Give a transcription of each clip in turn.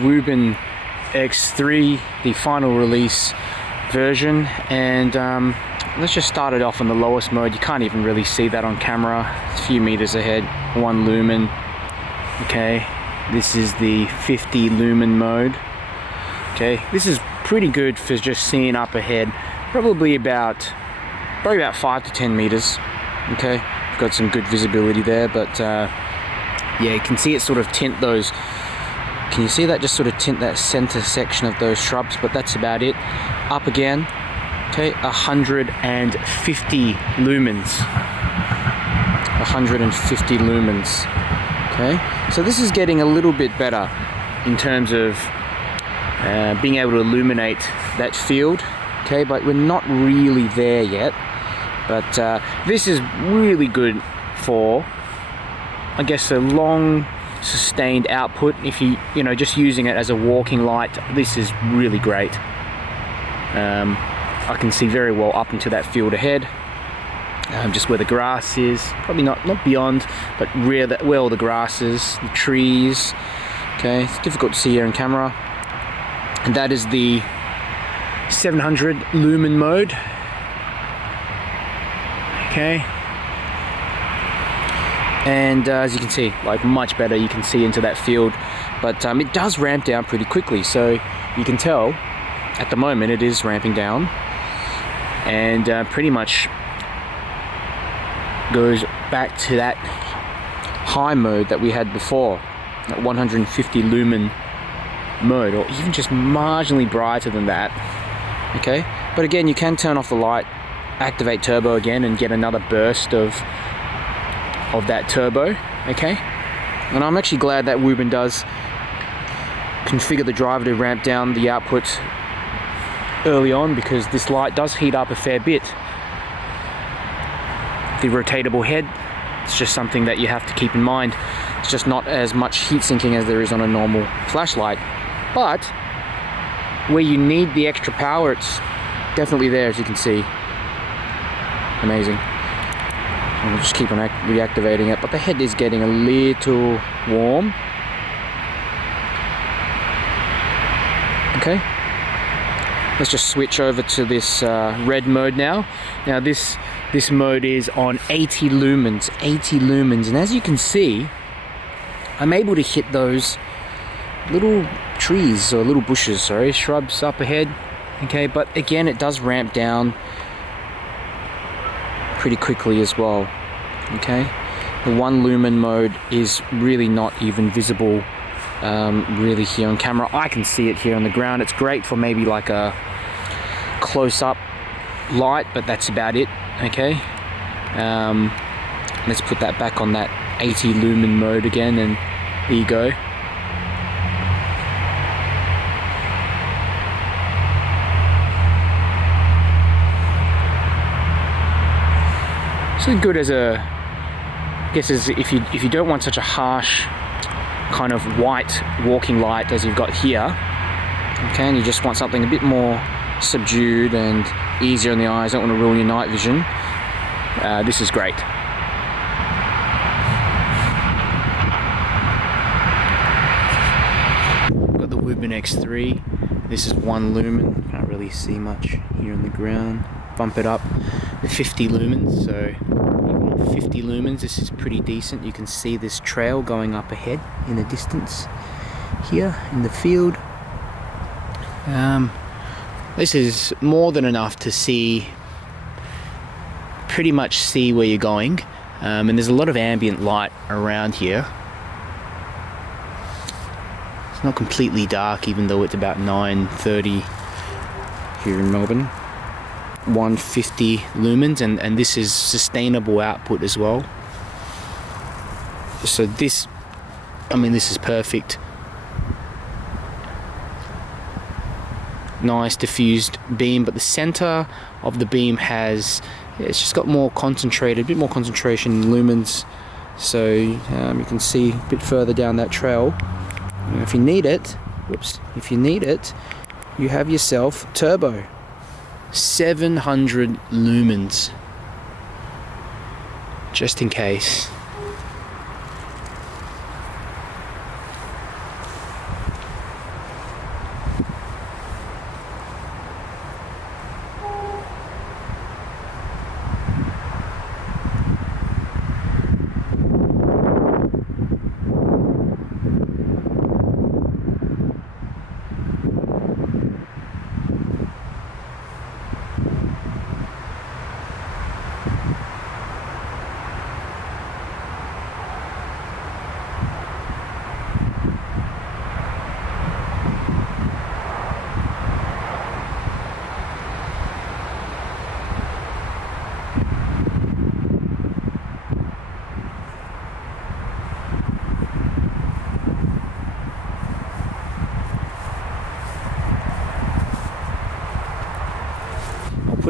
Wuben X3, the final release version, and let's just start it off on the lowest mode. You can't even really see that on camera. It's a few meters ahead, 1 lumen. Okay, this is the 50 lumen mode. Okay, this is pretty good for just seeing up ahead, probably about 5 to 10 meters. Okay, got some good visibility there, but yeah, you can see it sort of tint those. Can you see that? Just sort of tint that center section of those shrubs, but that's about it. Up again. Okay, 150 lumens. 150 lumens. Okay, so this is getting a little bit better in terms of being able to illuminate that field. Okay, but we're not really there yet. But this is really good for, I guess, a long sustained output. If you know, just using it as a walking light, this is really great. I can see very well up into that field ahead, just where the grass is, probably not beyond, but where all the grass is, the trees. Okay, it's difficult to see here in camera. And that is the 700 lumen mode. Okay, and as you can see, like, much better, you can see into that field, but it does ramp down pretty quickly, so you can tell at the moment it is ramping down, and pretty much goes back to that high mode that we had before, that 150 lumen mode, or even just marginally brighter than that. Okay, but again, you can turn off the light, activate turbo again, and get another burst of that turbo. Okay, and I'm actually glad that Wuben does configure the driver to ramp down the output early on, because this light does heat up a fair bit. The rotatable head, it's just something that you have to keep in mind. It's just not as much heat sinking as there is on a normal flashlight, but where you need the extra power, it's definitely there, as you can see. Amazing. And we'll just keep on reactivating it, but the head is getting a little warm. Okay, let's just switch over to this red mode now. Now this mode is on 80 lumens, and as you can see, I'm able to hit those little trees, or little bushes, sorry, shrubs up ahead. Okay, but again, it does ramp down pretty quickly as well. Okay, the 1 lumen mode is really not even visible really here on camera. I can see it here on the ground. It's great for maybe like a close-up light, but that's about it. Okay, let's put that back on that 80 lumen mode again, and there you go. So good as a, I guess, as if you don't want such a harsh kind of white walking light as you've got here, okay, and you just want something a bit more subdued and easier on the eyes, don't want to ruin your night vision, this is great. Got the Wuben X3, this is 1 lumen, can't really see much here on the ground. Bump it up to 50 lumens, so 50 lumens, this is pretty decent. You can see this trail going up ahead in the distance here in the field. This is more than enough to see, pretty much see where you're going, and there's a lot of ambient light around here. It's not completely dark, even though it's about 9:30 here in Melbourne. 150 lumens, and this is sustainable output as well. So this, I mean, this is perfect. Nice diffused beam, but the center of the beam has, it's just got more concentrated, a bit more concentration in lumens. So you can see a bit further down that trail. And if you need it, whoops, if you need it, you have yourself turbo. 700 lumens, just in case.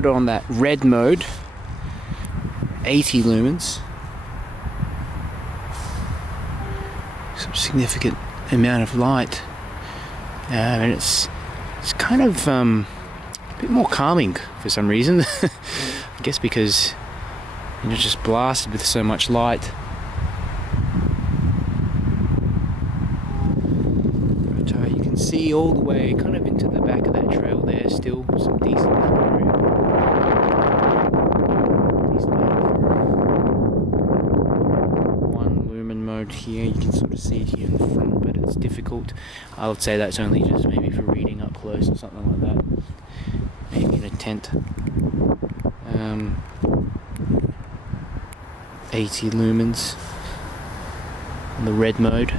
put it on that red mode, 80 lumens. Some significant amount of light, and it's kind of a bit more calming for some reason. I guess because you're just blasted with so much light. But you can see all the way kind of into the back of that trail there, still some decent cover. One lumen mode here, you can sort of see it here in the front, but it's difficult. I would say that's only just maybe for reading up close or something like that. Maybe in a tent. 80 lumens on the red mode.